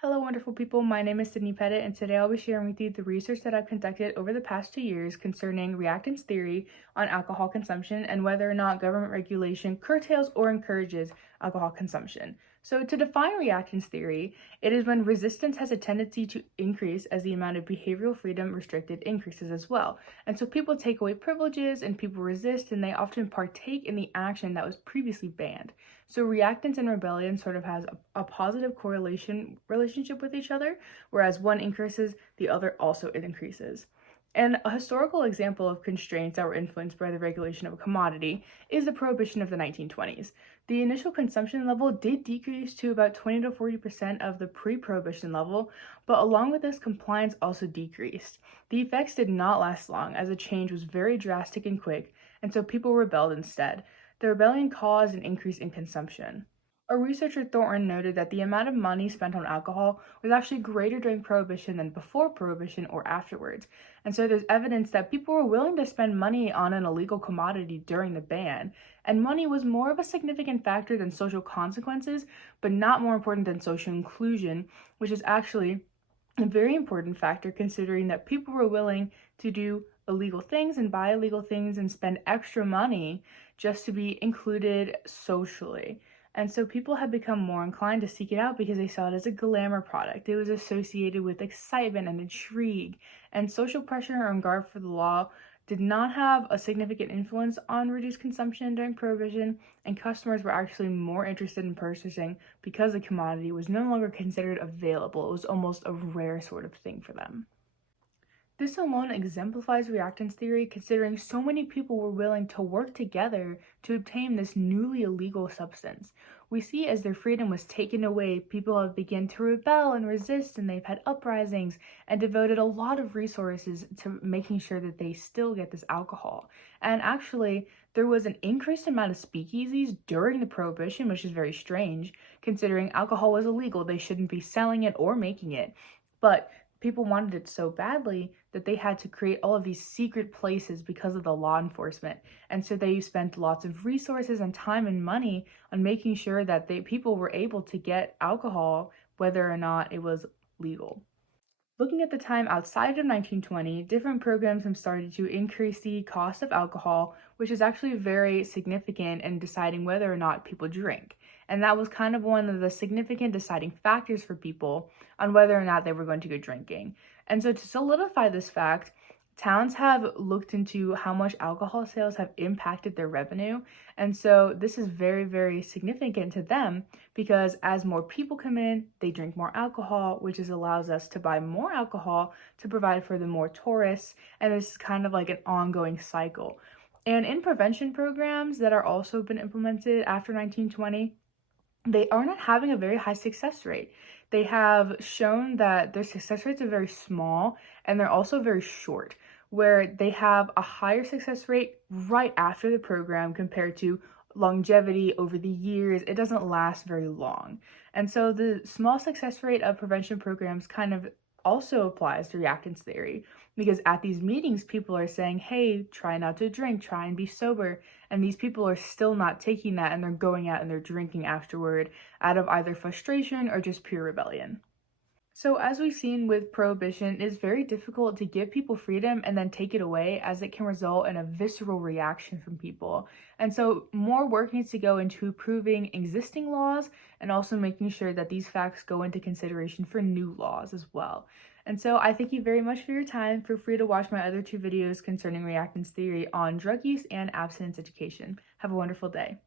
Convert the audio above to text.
Hello, wonderful people. My name is Sydney Pettit, and today I'll be sharing with you the research that I've conducted over the past 2 years concerning reactance theory on alcohol consumption and whether or not government regulation curtails or encourages alcohol consumption. So, to define reactance theory, it is when resistance has a tendency to increase as the amount of behavioral freedom restricted increases as well. And so, people take away privileges and people resist, and they often partake in the action that was previously banned. So reactance and rebellion sort of has a positive correlation relationship with each other, whereas one increases, the other also increases. And a historical example of constraints that were influenced by the regulation of a commodity is the Prohibition of the 1920s. The initial consumption level did decrease to about 20 to 40% of the pre-Prohibition level, but along with this, compliance also decreased. The effects did not last long, as the change was very drastic and quick, and so people rebelled instead. The rebellion caused an increase in consumption. A researcher Thornton noted that the amount of money spent on alcohol was actually greater during Prohibition than before Prohibition or afterwards. And so there's evidence that people were willing to spend money on an illegal commodity during the ban. And money was more of a significant factor than social consequences, but not more important than social inclusion, which is actually a very important factor considering that people were willing to do illegal things and buy illegal things and spend extra money just to be included socially. And so people have become more inclined to seek it out because they saw it as a glamour product. It was associated with excitement and intrigue, and social pressure and regard for the law did not have a significant influence on reduced consumption during Prohibition, and customers were actually more interested in purchasing because the commodity was no longer considered available. It was almost a rare sort of thing for them. This alone exemplifies reactance theory, considering so many people were willing to work together to obtain this newly illegal substance. We see as their freedom was taken away, people have begun to rebel and resist, and they've had uprisings and devoted a lot of resources to making sure that they still get this alcohol. And actually, there was an increased amount of speakeasies during the Prohibition, which is very strange, considering alcohol was illegal. They shouldn't be selling it or making it. But people wanted it so badly that they had to create all of these secret places because of the law enforcement. And so they spent lots of resources and time and money on making sure that people were able to get alcohol whether or not it was legal. Looking at the time outside of 1920, different programs have started to increase the cost of alcohol, which is actually very significant in deciding whether or not people drink. And that was kind of one of the significant deciding factors for people on whether or not they were going to go drinking. And so to solidify this fact, towns have looked into how much alcohol sales have impacted their revenue. And so this is very, very significant to them because as more people come in, they drink more alcohol, which allows us to buy more alcohol to provide for the more tourists. And this is kind of like an ongoing cycle. And in prevention programs that are also been implemented after 1920, they are not having a very high success rate. They have shown that their success rates are very small and they're also very short, where they have a higher success rate right after the program compared to longevity over the years. It doesn't last very long. And so the small success rate of prevention programs kind of also applies to reactance theory because at these meetings, people are saying, hey, try not to drink, try and be sober. And these people are still not taking that and they're going out and they're drinking afterward out of either frustration or just pure rebellion. So as we've seen with Prohibition, it's very difficult to give people freedom and then take it away as it can result in a visceral reaction from people. And so more work needs to go into improving existing laws and also making sure that these facts go into consideration for new laws as well. And so I thank you very much for your time. Feel free to watch my other two videos concerning reactance theory on drug use and abstinence education. Have a wonderful day.